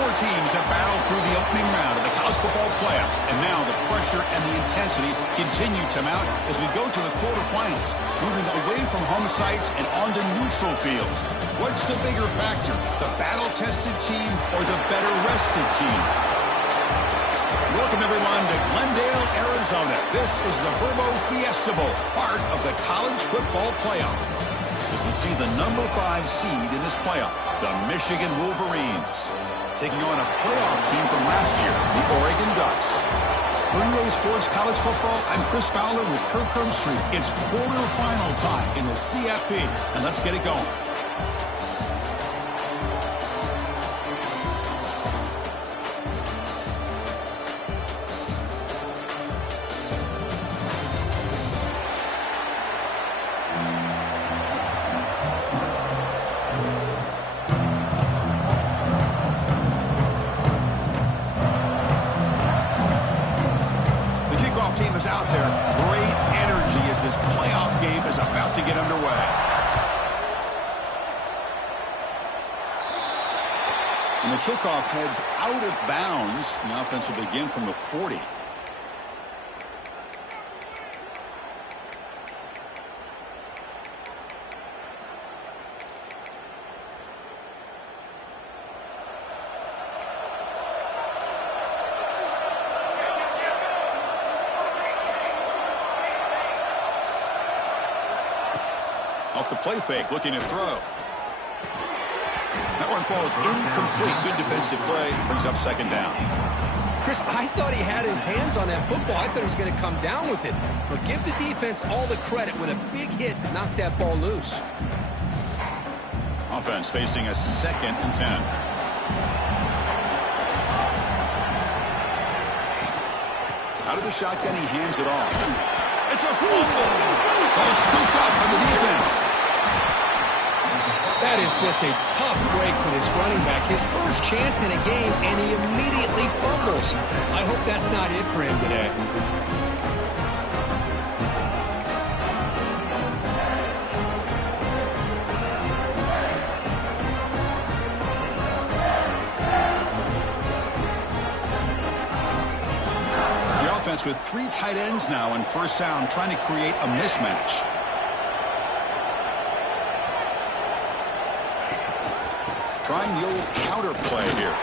Four teams have battled through the opening round of the college football playoff, and now the pressure and the intensity continue to mount as we go to the quarterfinals, moving away from home sites and onto neutral fields. What's the bigger factor, the battle-tested team or the better-rested team? Welcome, everyone, to Glendale, Arizona. This is the Verbo Fiesta Bowl, part of the college football playoff. As we see the number 5 seed in this playoff, the Michigan Wolverines, taking on a playoff team from last year, the Oregon Ducks. For EA Sports College Football, I'm Chris Fowler with Kirk Herbstreit. It's quarterfinal time in the CFP, and let's get it going. Out there, great energy as this playoff game is about to get underway. And the kickoff heads out of bounds. The offense will begin from the 40. Off the play fake, looking to throw. That one falls incomplete. Good defensive play. Brings up second down. Chris, I thought he had his hands on that football. I thought he was going to come down with it. But give the defense all the credit with a big hit to knock that ball loose. Offense facing a 2nd and 10. Out of the shotgun, he hands it off. It's a fumble. Ball scooped up by the defense. That is just a tough break for this running back. His first chance in a game, and he immediately fumbles. I hope that's not it for him today. With 3 tight ends now on first down, trying to create a mismatch. Trying the old counter play here.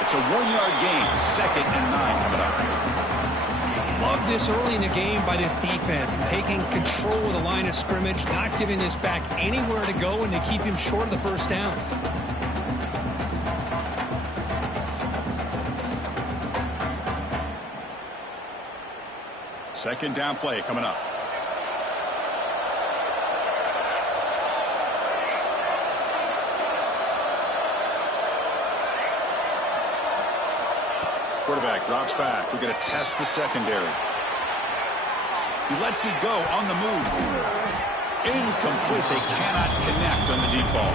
It's a 1-yard gain, 2nd and 9 coming up. Love this early in the game by this defense, taking control of the line of scrimmage, not giving this back anywhere to go, and to keep him short of the first down. Second down play coming up. Quarterback drops back. We're going to test the secondary. He lets it go on the move. Incomplete. They cannot connect on the deep ball.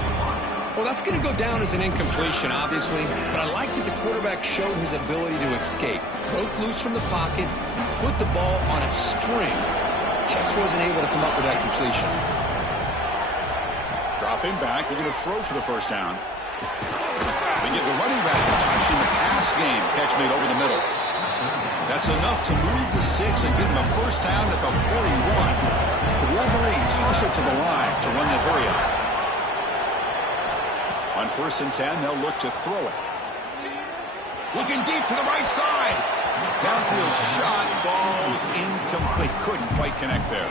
Well, that's going to go down as an incompletion, obviously, but I like that the quarterback showed his ability to escape. Broke loose from the pocket, put the ball on a string. Just wasn't able to come up with that completion. Dropping back, looking to throw for the first down. They give the running back a touch in the pass game. Catch made over the middle. That's enough to move the sticks and give them a first down at the 41. The Wolverines hustle to the line to run that hurry up. On 1st and 10, they'll look to throw it. Looking deep to the right side. Downfield shot, falls incomplete. Couldn't quite connect there.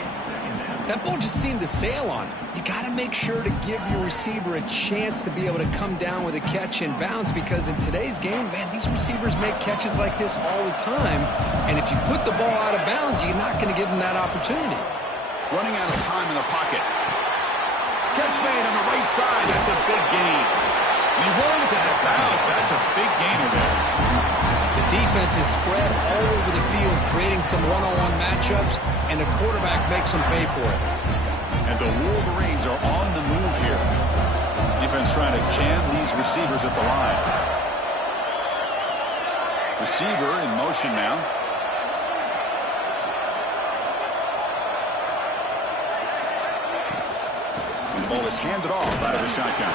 That ball just seemed to sail on. You got to make sure to give your receiver a chance to be able to come down with a catch in bounds, because in today's game, man, these receivers make catches like this all the time. And if you put the ball out of bounds, you're not going to give them that opportunity. Running out of time in the pocket. Catch made on the right side. That's a big gain. He runs out of bounds. That's a big gainer there. The defense is spread all over the field, creating some one-on-one matchups, and the quarterback makes them pay for it. And the Wolverines are on the move here. Defense trying to jam these receivers at the line. Receiver in motion now. The ball is handed off out of the shotgun.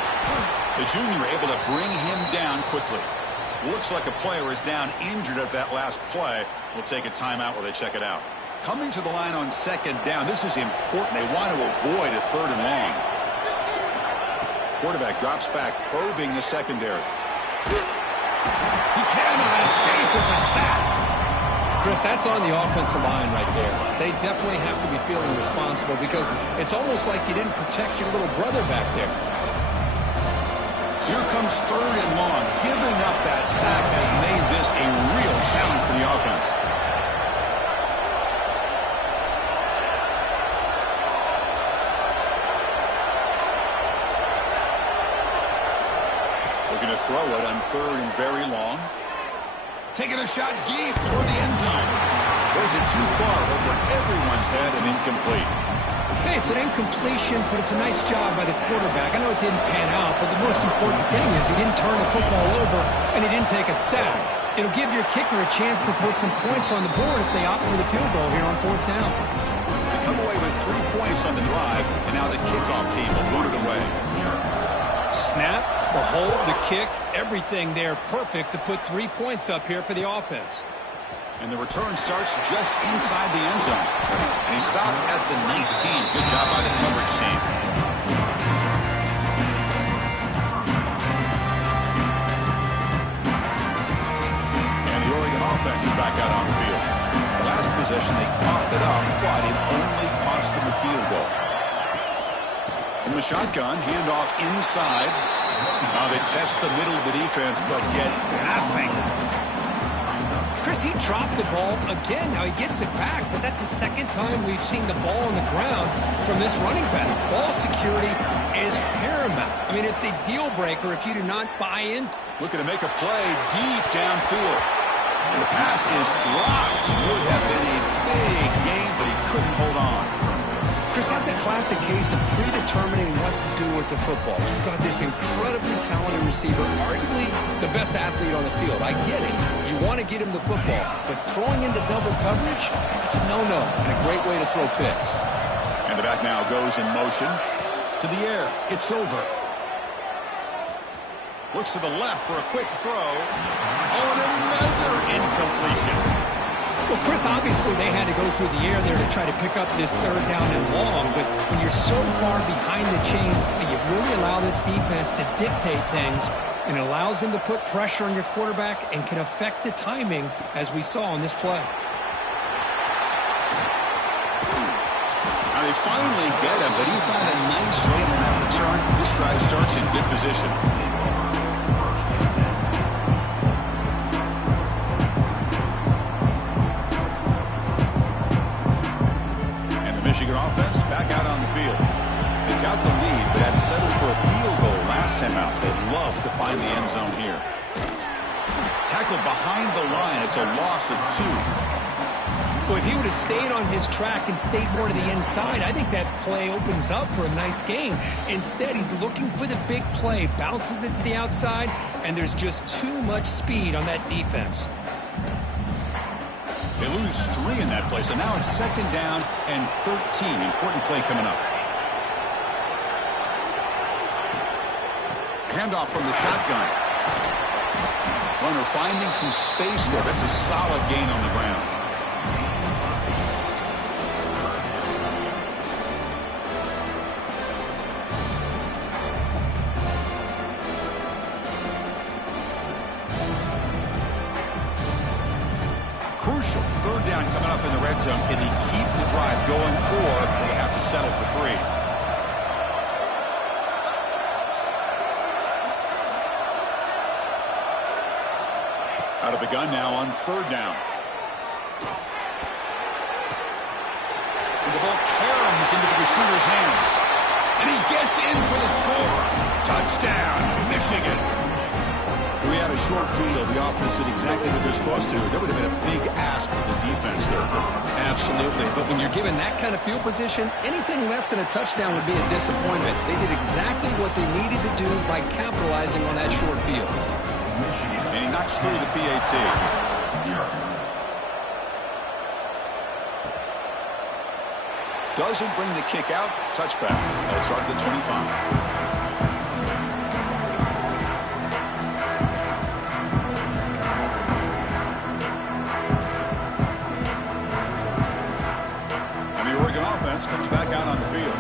The junior able to bring him down quickly. Looks like a player is down injured at that last play. We'll take a timeout while they check it out. Coming to the line on second down. This is important. They want to avoid a 3rd and long. Quarterback drops back, probing the secondary. He cannot escape. It's a sack. Chris, that's on the offensive line right there. They definitely have to be feeling responsible because it's almost like you didn't protect your little brother back there. So here comes 3rd and long. Giving up that sack has made this a real challenge for the offense. Looking to throw it on 3rd and very long. Taking a shot deep toward the end zone. Goes it too far over everyone's head and incomplete. Hey, it's an incompletion, but it's a nice job by the quarterback. I know it didn't pan out, but the most important thing is he didn't turn the football over and he didn't take a sack. It'll give your kicker a chance to put some points on the board if they opt for the field goal here on 4th down. They come away with 3 points on the drive, and now the kickoff team will boot it away. Snap, the hold, the kick, everything there perfect to put 3 points up here for the offense. And the return starts just inside the end zone. And he stopped at the 19. Good job by the coverage team. And the Oregon offense is back out on the field. The last possession, they coughed it up, but it only cost them a field goal. From the shotgun, handoff inside. Now they test the middle of the defense, but get nothing. Chris, he dropped the ball again. Now he gets it back, but that's the second time we've seen the ball on the ground from this running back. Ball security is paramount. I mean, it's a deal breaker if you do not buy in. Looking to make a play deep downfield. And the pass is dropped. Would have been a big game, but he couldn't hold on. Chris, that's a classic case of predetermining what to do with the football. You've got this incredibly talented receiver, arguably the best athlete on the field. I get it. You want to get him the football, but throwing into double coverage, that's a no-no and a great way to throw picks. And the back now goes in motion to the air. It's over. Looks to the left for a quick throw. Oh, and another incompletion. Well, Chris, obviously they had to go through the air there to try to pick up this 3rd down and long, but when you're so far behind the chains, you really allow this defense to dictate things, and it allows them to put pressure on your quarterback and can affect the timing, as we saw on this play. Now they finally get him, but he found a nice lane on that return. This drive starts in good position. Michigan offense back out on the field. They've got the lead, but had to settle for a field goal last time out. They'd love to find the end zone here. Tackled behind the line. It's a loss of 2. Well, if he would have stayed on his track and stayed more to the inside, I think that play opens up for a nice game. Instead, he's looking for the big play, bounces it to the outside, and there's just too much speed on that defense. They lose 3 in that play, so now it's 2nd down and 13. Important play coming up. Handoff from the shotgun. Runner finding some space there. That's a solid gain on the ground. Crucial 3rd down coming up in the red zone. Can he keep the drive going, or will he have to settle for 3? Out of the gun now on 3rd down. And the ball caroms into the receiver's hands. And he gets in for the score. Touchdown, Michigan. We had a short field. The offense did exactly what they're supposed to. That would have been a big ask for the defense there. Absolutely. But when you're given that kind of field position, anything less than a touchdown would be a disappointment. They did exactly what they needed to do by capitalizing on that short field. And he knocks through the PAT. Doesn't bring the kick out. Touchback. They'll start at the 25. comes back out on the field.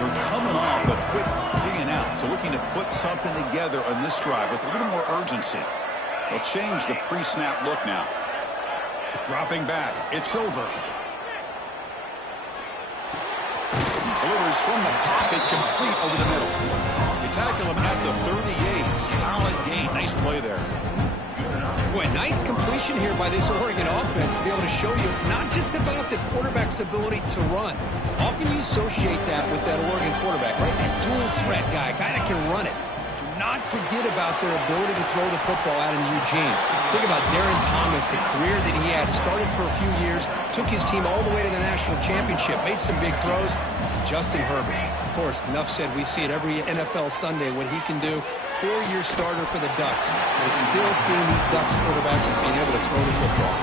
They're coming off a quick 3-and-out, so looking to put something together on this drive with a little more urgency. They'll change the pre-snap look now. Dropping back. It's over. Delivers from the pocket, complete over the middle. They tackle him at the 38. Solid gain. Nice play there. Boy, nice completion here by this Oregon offense to be able to show you it's not just about the quarterback's ability to run. Often you associate that with that Oregon quarterback, right? That dual threat guy that can run it. Do not forget about their ability to throw the football out in Eugene. Think about Darren Thomas, the career that he had. Started for a few years, took his team all the way to the national championship, made some big throws. Justin Herbert. Of course, enough said, we see it every NFL Sunday what he can do. 4-year starter for the Ducks. We're still seeing these Ducks quarterbacks being able to throw the football.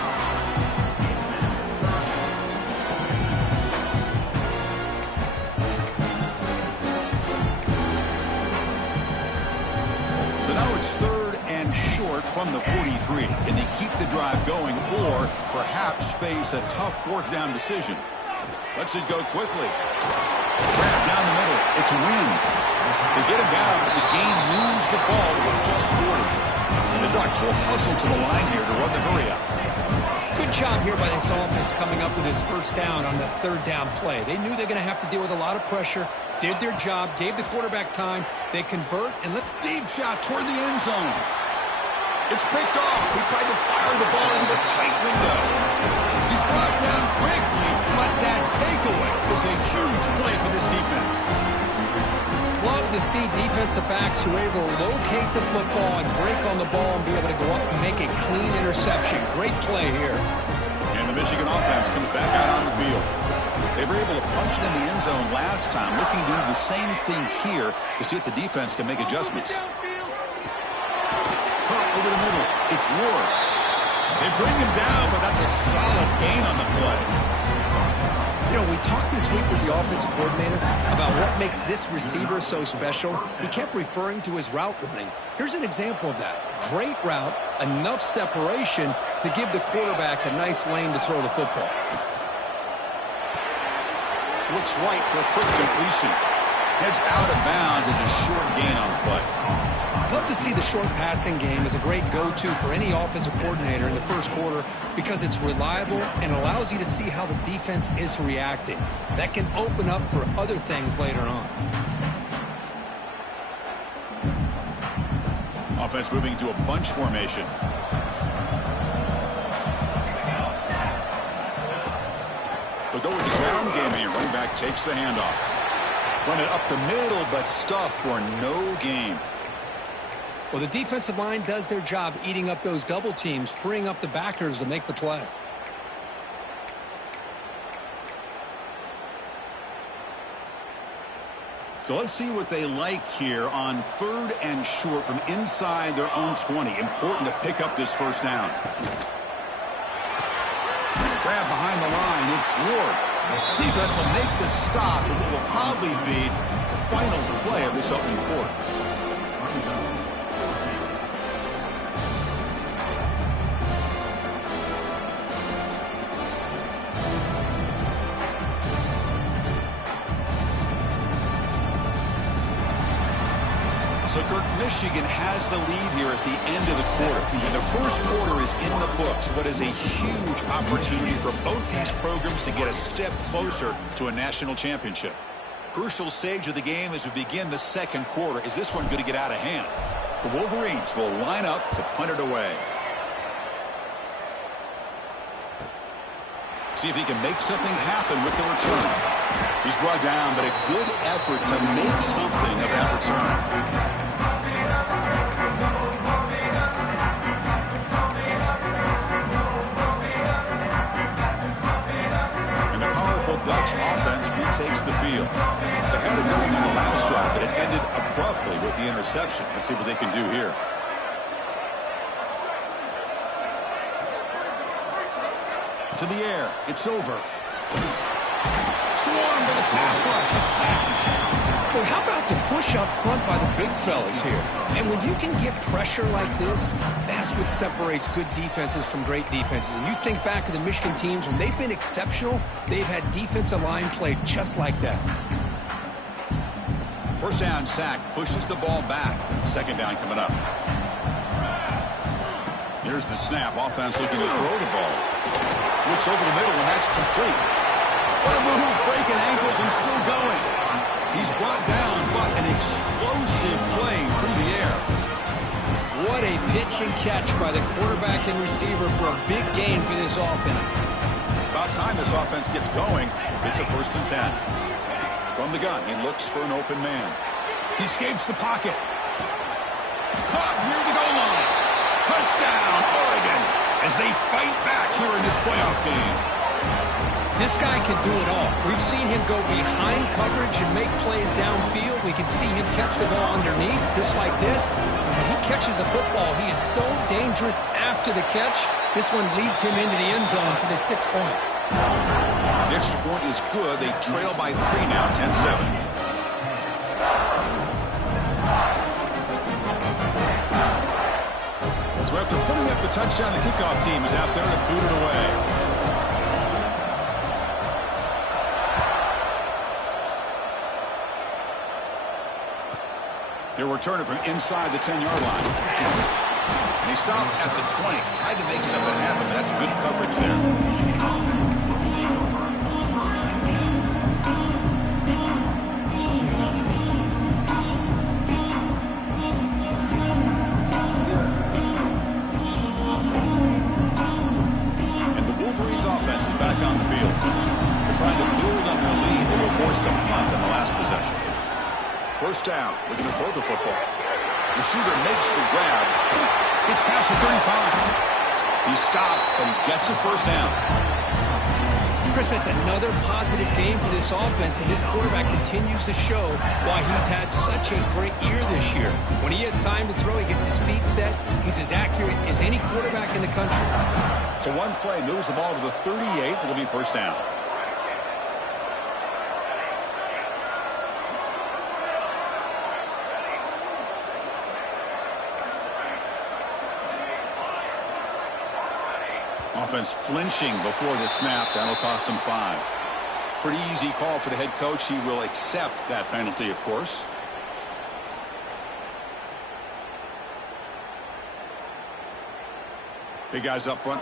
So now it's 3rd and short from the 43. Can they keep the drive going or perhaps face a tough 4th down decision? Lets it go quickly. Grab down the middle. It's a win. They get him down, but the game moves the ball to the +40. And the Ducks will hustle to the line here to run the hurry up. Good job here by this offense coming up with his 1st down on that 3rd down play. They knew they're going to have to deal with a lot of pressure, did their job, gave the quarterback time. They convert and let deep shot toward the end zone. It's picked off. He tried to fire the ball into a tight window. He's brought down quickly, but that takeaway is a huge play for this defense. Love to see defensive backs who are able to locate the football and break on the ball and be able to go up and make a clean interception. Great play here. And the Michigan offense comes back out on the field. They were able to punch it in the end zone last time, looking to do the same thing here to see if the defense can make adjustments. Caught over the middle. It's Ward. They bring him down, but that's a solid gain on the play. You know, we talked this week with the offensive coordinator about what makes this receiver so special. He kept referring to his route running. Here's an example of that. Great route, enough separation to give the quarterback a nice lane to throw the football. Looks right for a quick completion. Heads out of bounds as a short gain on the play. Love to see the short passing game as a great go-to for any offensive coordinator in the 1st quarter because it's reliable and allows you to see how the defense is reacting. That can open up for other things later on. Offense moving to a bunch formation. They'll go with the ground game here. Running back takes the handoff. Run it up the middle, but stuffed for no gain. Well, the defensive line does their job eating up those double teams, freeing up the backers to make the play. So let's see what they like here on 3rd and short from inside their own 20. Important to pick up this 1st down. Grab behind the line. It's Ward. Defense will make the stop, and it will probably be the final play of this opening quarter. So Kirk, Michigan has the lead here at the end of the quarter. And the 1st quarter is in the books, but is a huge opportunity for both these programs to get a step closer to a national championship. Crucial stage of the game as we begin the 2nd quarter. Is this one going to get out of hand? The Wolverines will line up to punt it away. See if he can make something happen with the return. He's brought down, but a good effort to make something of that return. And the powerful Ducks offense retakes the field. They had it going on the last drive, but it ended abruptly with the interception. Let's see what they can do here. To the air. It's over. Swarm to the pass rush. A sack. Well, how about the push up front by the big fellas here? And when you can get pressure like this, that's what separates good defenses from great defenses. And you think back to the Michigan teams, when they've been exceptional, they've had defensive line play just like that. First down sack pushes the ball back. Second down coming up. Here's the snap. Offense looking to throw the ball. Looks over the middle, and that's complete. What a move, breaking ankles and still going. He's brought down, but an explosive play through the air. What a pitch and catch by the quarterback and receiver for a big gain for this offense. About time this offense gets going. It's a 1st and 10. From the gun, he looks for an open man. He escapes the pocket. Caught near the goal line. Touchdown, Oregon, as they fight back here in this playoff game. This guy can do it all. We've seen him go behind coverage and make plays downfield. We can see him catch the ball underneath, just like this. And when he catches a football, he is so dangerous after the catch. This one leads him into the end zone for the 6 points. The extra point is good. They trail by 3 now, 10-7. So after putting up the touchdown, the kickoff team is out there to boot it away. They're returning from inside the 10-yard line. And he stopped at the 20. Tried to make something happen. That's good coverage there. On the field. They're trying to build on their lead. They were forced to punt on the last possession. First down. Looking to throw the football. Receiver makes the grab. Gets past the 35. He stopped, but he gets a first down. Chris, that's another positive game for this offense, and this quarterback continues to show why he's had such a great year this year. When he has time to throw, he gets his feet set. He's as accurate as any quarterback in the country. So one play moves the ball to the 38. It'll be first down. Offense flinching before the snap. That'll cost him 5. Pretty easy call for the head coach. He will accept that penalty, of course. Big guys up front.